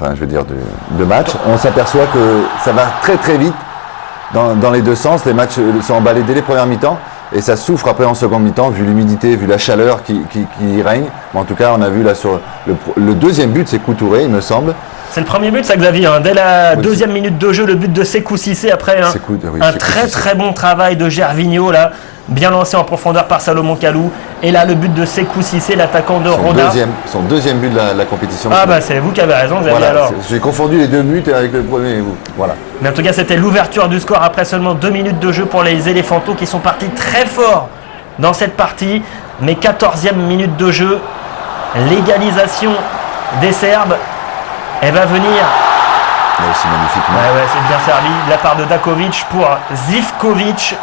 enfin je veux dire de match, on s'aperçoit que ça va très très vite dans les deux sens. Les matchs sont emballés dès les premières mi-temps et ça souffre après en seconde mi-temps vu l'humidité, vu la chaleur qui règne. Mais en tout cas, on a vu là sur le deuxième but, c'est Coutouré, il me semble. C'est le premier but, ça Xavier, hein. Dès la deuxième minute de jeu, le but de Sékou Cissé après un très très bon travail de Gervinho là, bien lancé en profondeur par Salomon Kalou. Et là le but de Sékou Cissé, l'attaquant de Ronda. Son deuxième but de la compétition. Ah bah c'est vous qui avez raison Xavier, voilà, alors. J'ai confondu les deux buts avec le premier. Voilà. Mais en tout cas c'était l'ouverture du score après seulement 2 minutes de jeu pour les éléphantaux qui sont partis très fort dans cette partie. Mais 14e minute de jeu, l'égalisation des Serbes. Elle va venir. Là aussi magnifiquement. Ouais, c'est bien servi de la part de Dakovic pour Zivkovic.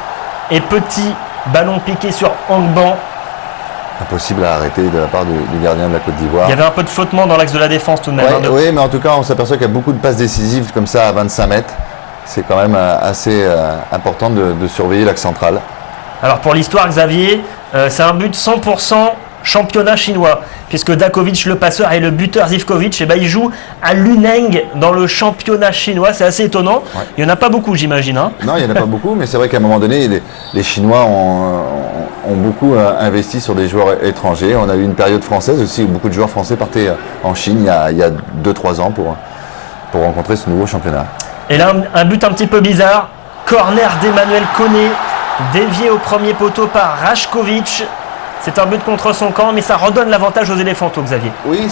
Et petit ballon piqué sur Angban. Impossible à arrêter de la part du gardien de la Côte d'Ivoire. Il y avait un peu de flottement dans l'axe de la défense tout de même. Oui, mais en tout cas, on s'aperçoit qu'il y a beaucoup de passes décisives comme ça à 25 mètres. C'est quand même assez important de surveiller l'axe central. Alors pour l'histoire, Xavier, c'est un but 100% championnat chinois, puisque Dakovic, le passeur, et le buteur Zivkovic, il joue à Luneng dans le championnat chinois. C'est assez étonnant. Ouais. Il n'y en a pas beaucoup, j'imagine. Hein. Non, il n'y en a pas beaucoup, mais c'est vrai qu'à un moment donné, les Chinois ont beaucoup investi sur des joueurs étrangers. On a eu une période française aussi où beaucoup de joueurs français partaient en Chine il y a 2-3 ans pour rencontrer ce nouveau championnat. Et là, un but un petit peu bizarre. Corner d'Emmanuel Koné, dévié au premier poteau par Rajkovic. C'est un but contre son camp, mais ça redonne l'avantage aux éléphantaux, Xavier. Oui,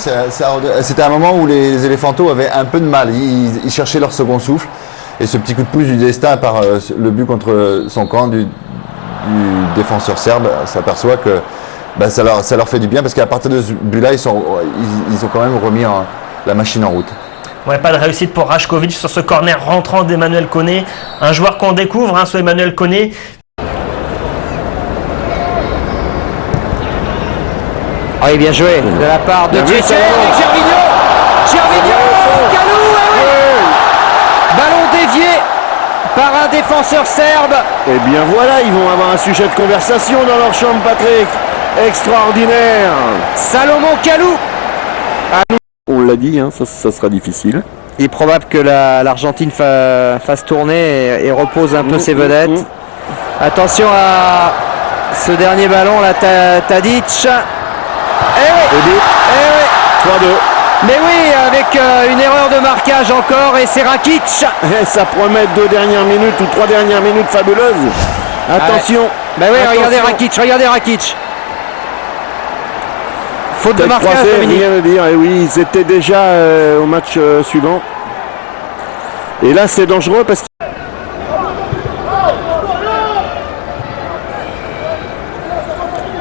c'était un moment où les éléphantaux avaient un peu de mal. Ils cherchaient leur second souffle. Et ce petit coup de pouce du destin par le but contre son camp du défenseur serbe s'aperçoit que ça leur fait du bien parce qu'à partir de ce but-là, ils ont quand même remis la machine en route. Ouais, pas de réussite pour Rajkovic sur ce corner rentrant d'Emmanuel Koné. Un joueur qu'on découvre, ce Emmanuel Koné. Oui, bien joué de la part de Gervinho. Gervinho, Kalou, ballon dévié par un défenseur serbe. Et bien voilà, ils vont avoir un sujet de conversation dans leur chambre, Patrick. Extraordinaire. Salomon Kalou. On l'a dit, ça sera difficile. Il est probable que l'Argentine fasse tourner et repose un peu ses vedettes. Attention à ce dernier ballon, là, Tadic. Et but. 3-2. Mais oui, avec une erreur de marquage encore, et c'est Rakic. Et ça promet 2 dernières minutes ou 3 dernières minutes fabuleuses. Attention. Ben oui, attention. Regardez Rakic. Faute de marquage, Dominique. Rien à dire. Et oui, ils étaient déjà au match suivant. Et là, c'est dangereux parce que...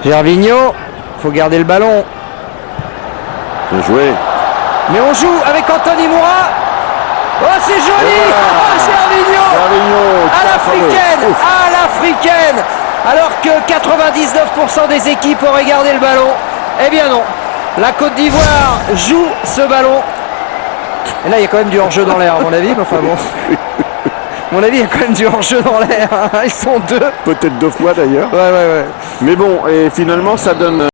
Gervinho. Faut garder le ballon. Bien joué. Mais on joue avec Anthony Moura. Oh, c'est joli. Gervinho à l'africaine. Alors que 99% des équipes auraient gardé le ballon. Eh bien non. La Côte d'Ivoire joue ce ballon. Et là, il y a quand même du hors-jeu dans l'air, à mon avis. Enfin bon. À mon avis, il y a quand même du hors-jeu dans l'air. Ils sont deux. Peut-être 2 fois d'ailleurs. Ouais. Mais bon, et finalement, ça donne...